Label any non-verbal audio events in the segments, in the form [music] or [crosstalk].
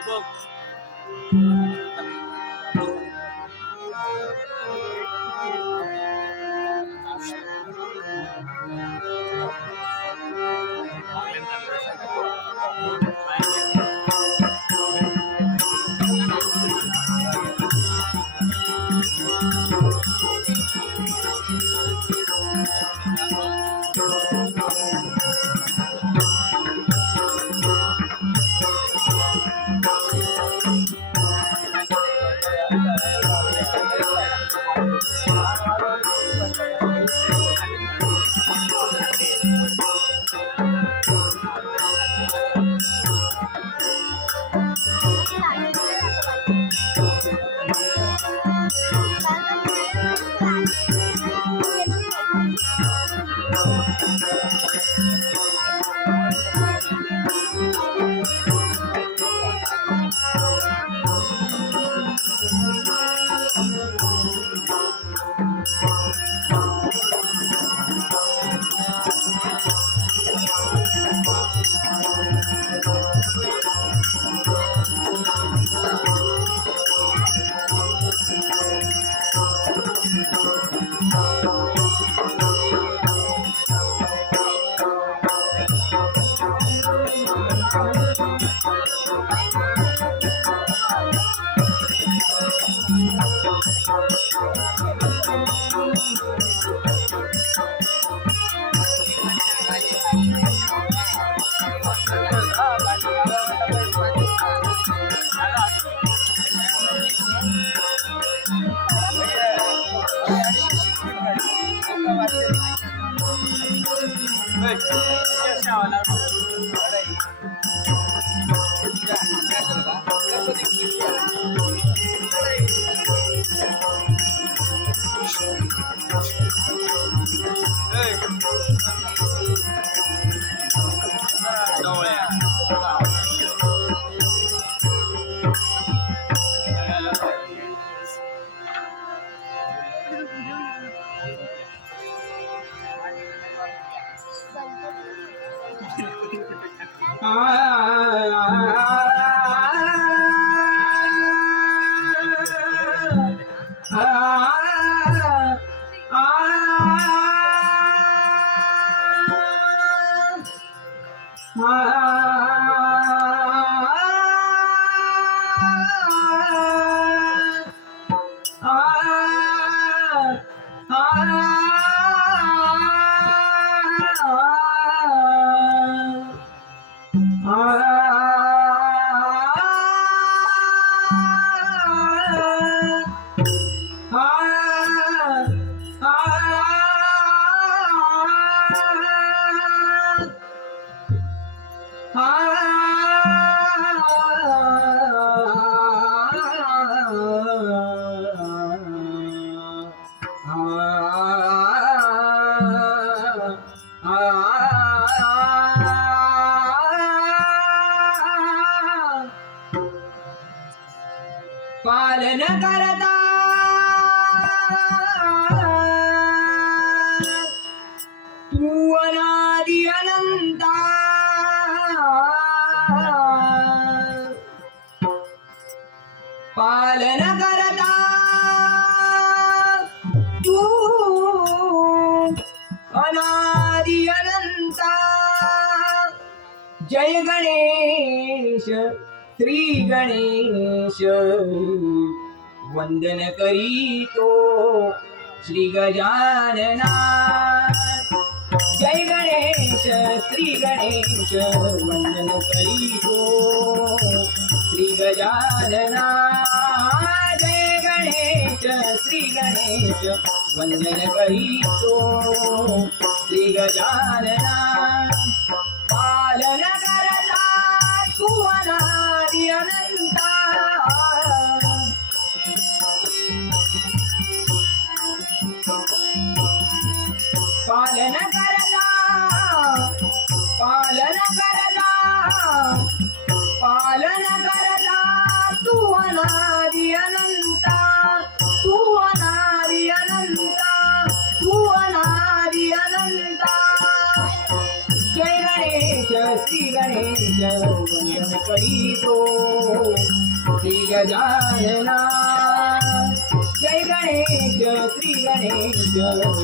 এবং Thank you. Hey, yes, now I know. पालन [laughs] पालन करता. तू अनादि अनंता. जय गणेश श्री गणेश. वंदन करीतो श्री गजानना. जय गणेश श्री गणेश वंदन करीतो श्री गजानना जय गणेश श्री गणेश वंदन करीतो श्री गजानना पालन अनादि अनंता तू अनादि अनंता तू अनादि अनंता गणेश वंदन करीतो श्री गजानना. जय गणेश श्री गणेश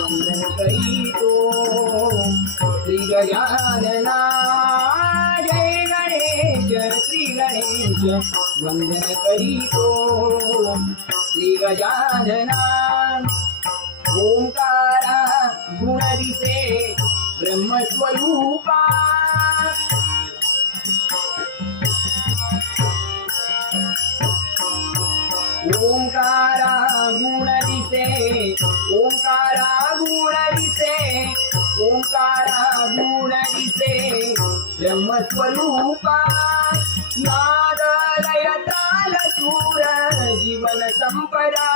वंदन करीतो श्री गजानना. गणेश वंदन करीतो श्री गजानना ओंकारा गुणदिसे ब्रह्मस्वरूपा। ओंकारा गुणदिसे ओंकारा गुणदिसे ओंकारा गुणदिसे ब्रह्मस्वरूपा। నాదాలయ తాళ దూర జీవన సంపరా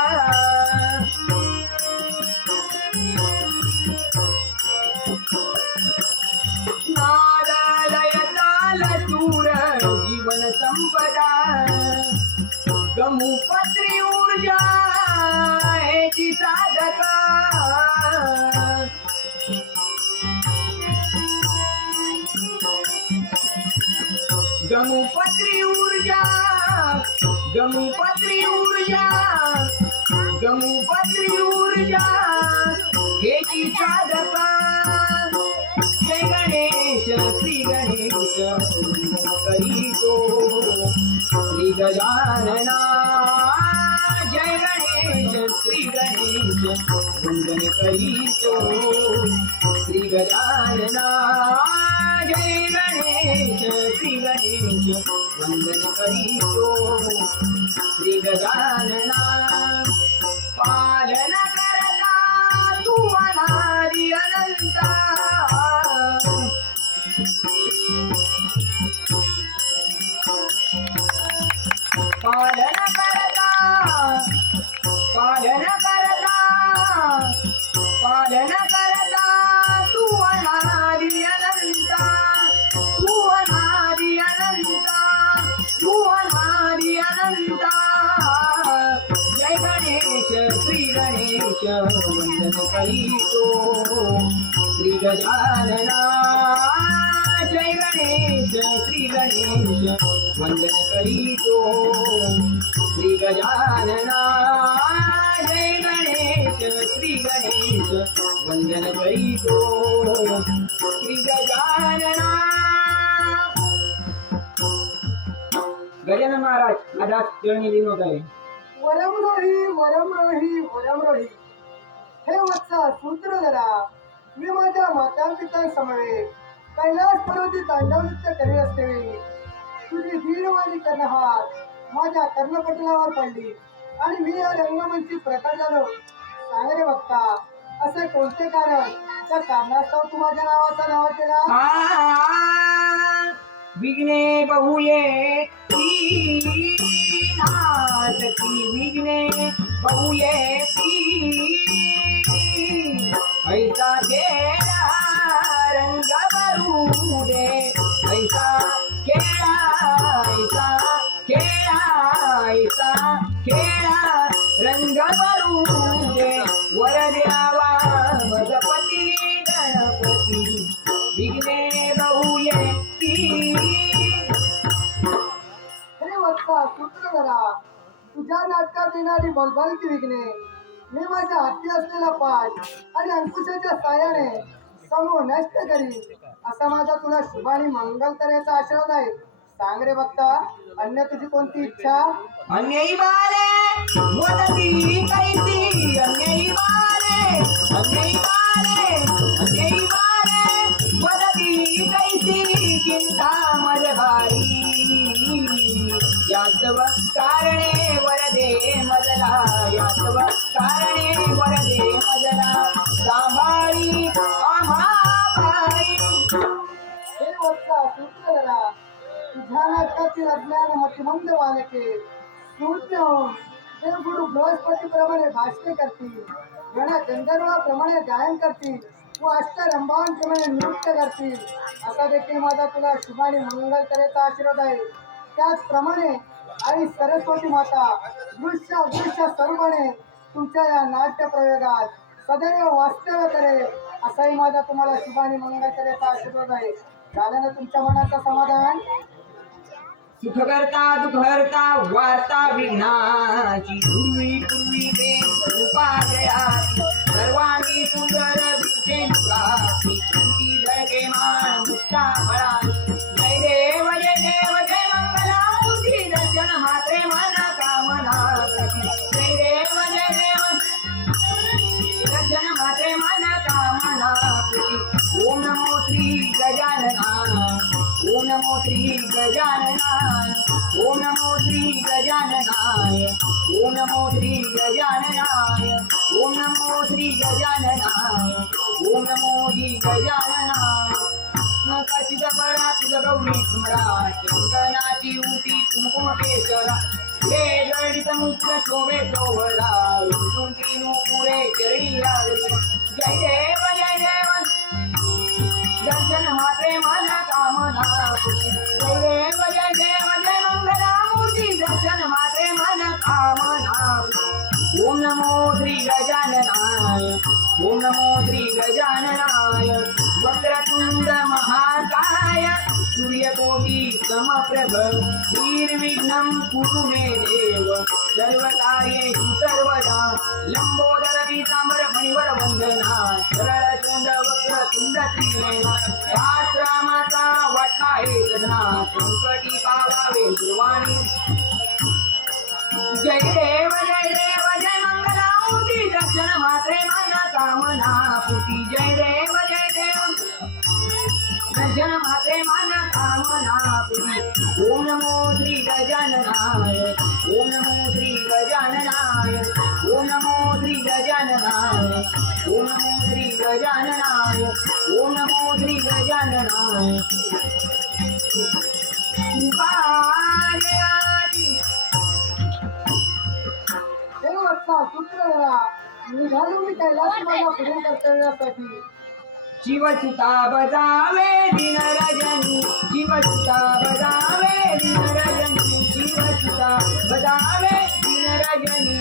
गमुपत्री ऊर्जा गमुपत्री ऊर्जा गमुपत्री ऊर्जा हेची साधका जय गणेश, श्री गणेश वंदन करीतो श्री गजानना, जय गणेश, श्री गणेश वंदन करीतो श्री गजानना। वंदन करीतो. श्री गजानना पालना वंदन करीतो. श्री गजानना जय गणेश श्री गणेश वंदन करीतो. जय गणेश श्री गणेश वंदन करीतो. गजानन महाराज आज चरणी विनोद आहे. वरमरोही वरमरोही वरमरोही हे वत्सा सूत्रधरा मी माझ्या माता पितांसमवेत कैलास पर्वती तांडव नृत्य करीत असते. तुझी धीरवाणी कर्णहार माझ्या कर्णपटलावर पडली. आणि मी या रंगमंची प्रकट झालो. सांगरे बघता असे कोणते कारण? त्या कारणास्तव तू माझ्या नावाचा नाव केला? विघ्ने बहुये ती नाटकी विघ्ने बहुये गणपती. विघ्ने बहुये तुझ्या नाटकात येणारी विघ्ने. मी माझ्या हाती असलेला पाठ आणि अंकुशाच्या साह्याने समूह नष्ट करी असा माझा तुला शुभ आणि मंगल तऱ्हेचा आशीर्वाद आहे. सांग रे बघता अन्य तुझी कोणती इच्छा? अन्यई बाले वदती कैसी हे वत्सा सूत्रधरा तुझ्या नाटकातील अज्ञान मतिमंद बालके. शून्य होऊन बृहस्पतीप्रमाणे भाषणे करतील. गण गंधर्वाप्रमाणे गायन करतील. व अष्टरंभांप्रमाणे नृत्य करतील. असा देखील माझा तुला शुभ आणि मंगल तऱ्हेचा आशीर्वाद आहे. त्याचप्रमाणे आई सरस्वती माता दृश्य दृश्य सर्वणे तुमच्या या नाट्य प्रयोगात सदैव वास्तव्य करेल. असाही माझा तुम्हाला शुभ आणि मंगल तऱ्हेचा आशीर्वाद आहे. झालं ना तुमच्या मनाचं समाधान? सुख करता दुःख वार्ता विघ्नाची पूर्वी पूर्वी गजाननाय ओम नमो श्री गजाननाय। ओम नमो श्री गजाननाय। ओम नमो श्री गजाननाय। नकाची दगडा तुझ गौरी सुमरा शंकनाची उटी कुमकुम केशरा हे गणित मुक्त शोभे शोभरा नमो श्री गजाननाय वक्रतुंड महाकाय सूर्यकोटी समप्रभ निर्विघ्नं कुरु मे देव सर्वकार्येषु सर्वदा लंबोदर पीतांबर फणिवर वंदना सरळ तोंड वक्र तुंड त्रिनेना सदना संकटी पावावे दुर्वाणी जय जय निघालो मी कैलास माझ्या पुढील कर्तव्यासाठी शिवसुता बजावे दिन रजनी बजावे दिन रजनी बजावे दिन रजनी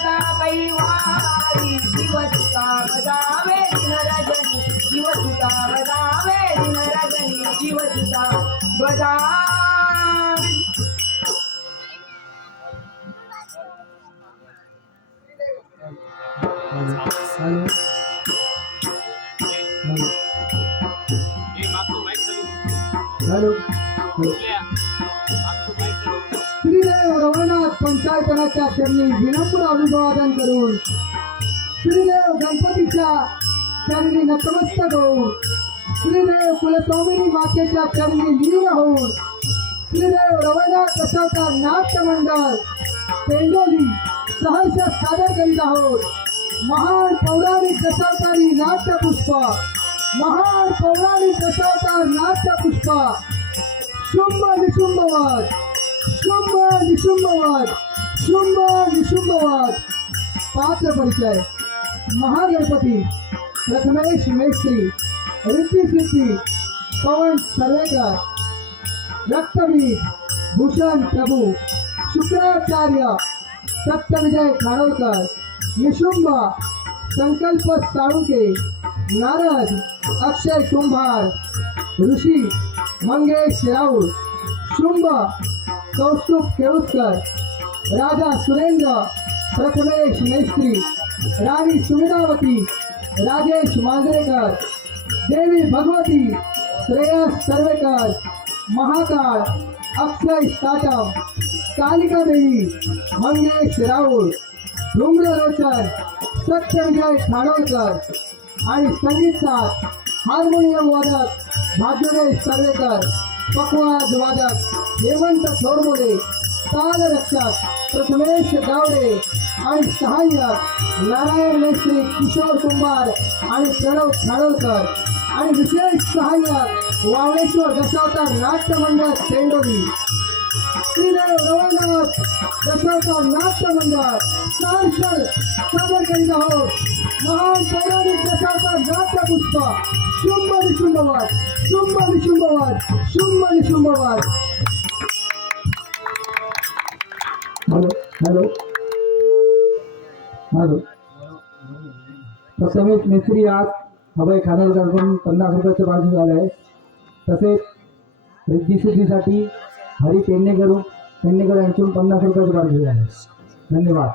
विनाशा पैवारी शिवसुता बजावे दिन रजनी शिवसुता बजावे दिन रजनी शिवसुता बजावे हॅलो श्रीदेव रवनाथ पंचायतनाच्या चरणी विनम्र अभिवादन करून श्रीदेव गणपतीच्या चरणी नतमस्तक होऊन श्रीदेव कुलस्वामिनी मातेच्या चरणी लीन होऊन श्रीदेव रवनाथ दशावतार नाट्य मंडळ पेंडोली सहर्ष सादर करीत आहोत. महान पौराणिक दशावतारी नाट्यपुष्प महान पौराणिक दशावतार नाट्यपुष्प शुंभ निशुंभवत शुंभ निशुंभवत. शुंभ निशुंभवाद पात्र परिचय. महागणपती प्रथमेश मेस्त्री रिद्धी सिद्धी पवन सर्वेकर रक्तवीर भूषण प्रभू शुक्राचार्य सत्यविजय खाडोलकर निशुंभ संकल्प साळुके नारद अक्षय कुंभार ऋषी मंगेश राऊत शुंभ कौस्तुभ केळुसकर राजा सुरेंद्र प्रथमेश मेस्त्री राणी सुविधावती राजेश मांजरेकर देवी भगवती श्रेयस सर्वेकर महाकाळ अक्षय साटम कालिका देवी मंगेश राऊळ डोंगररोचन सत्यविजय खाडोलकर आणि संगीत साथ हार्मोनियम वादक भाग्यदेश सर्वेकर पकवाज वादक हेमंत थोरमोले ताल प्रथमेश गावडे आणि सहाय्यक नारायण मेस्त्री किशोर कुंभार आणि प्रणव खाडोलकर आणि विशेष सहाय्यक वावळेश्वर दशावतार नाट्यमंडळ मंडळ श्रीदेव रवनाथ दशावतार नाट्यमंडळ. सारसर सादर करीत आहोत महान पौराणिक दशावतार नाट्यपुष्प. शुंभ निशुंभवाद शुंभ निशुंभवाद Shumbh निशुंभवाद hello. Hello. Hello Prathamesh Mistry आज अभय खानोलकरकडून पन्नास रुपयाचं बाजू झालं आहे. तसेच रिद्धी हरी पेडणेकर पेडणेकर यांच्याकडून पन्नास रुपयाचं बाजू आहे. धन्यवाद.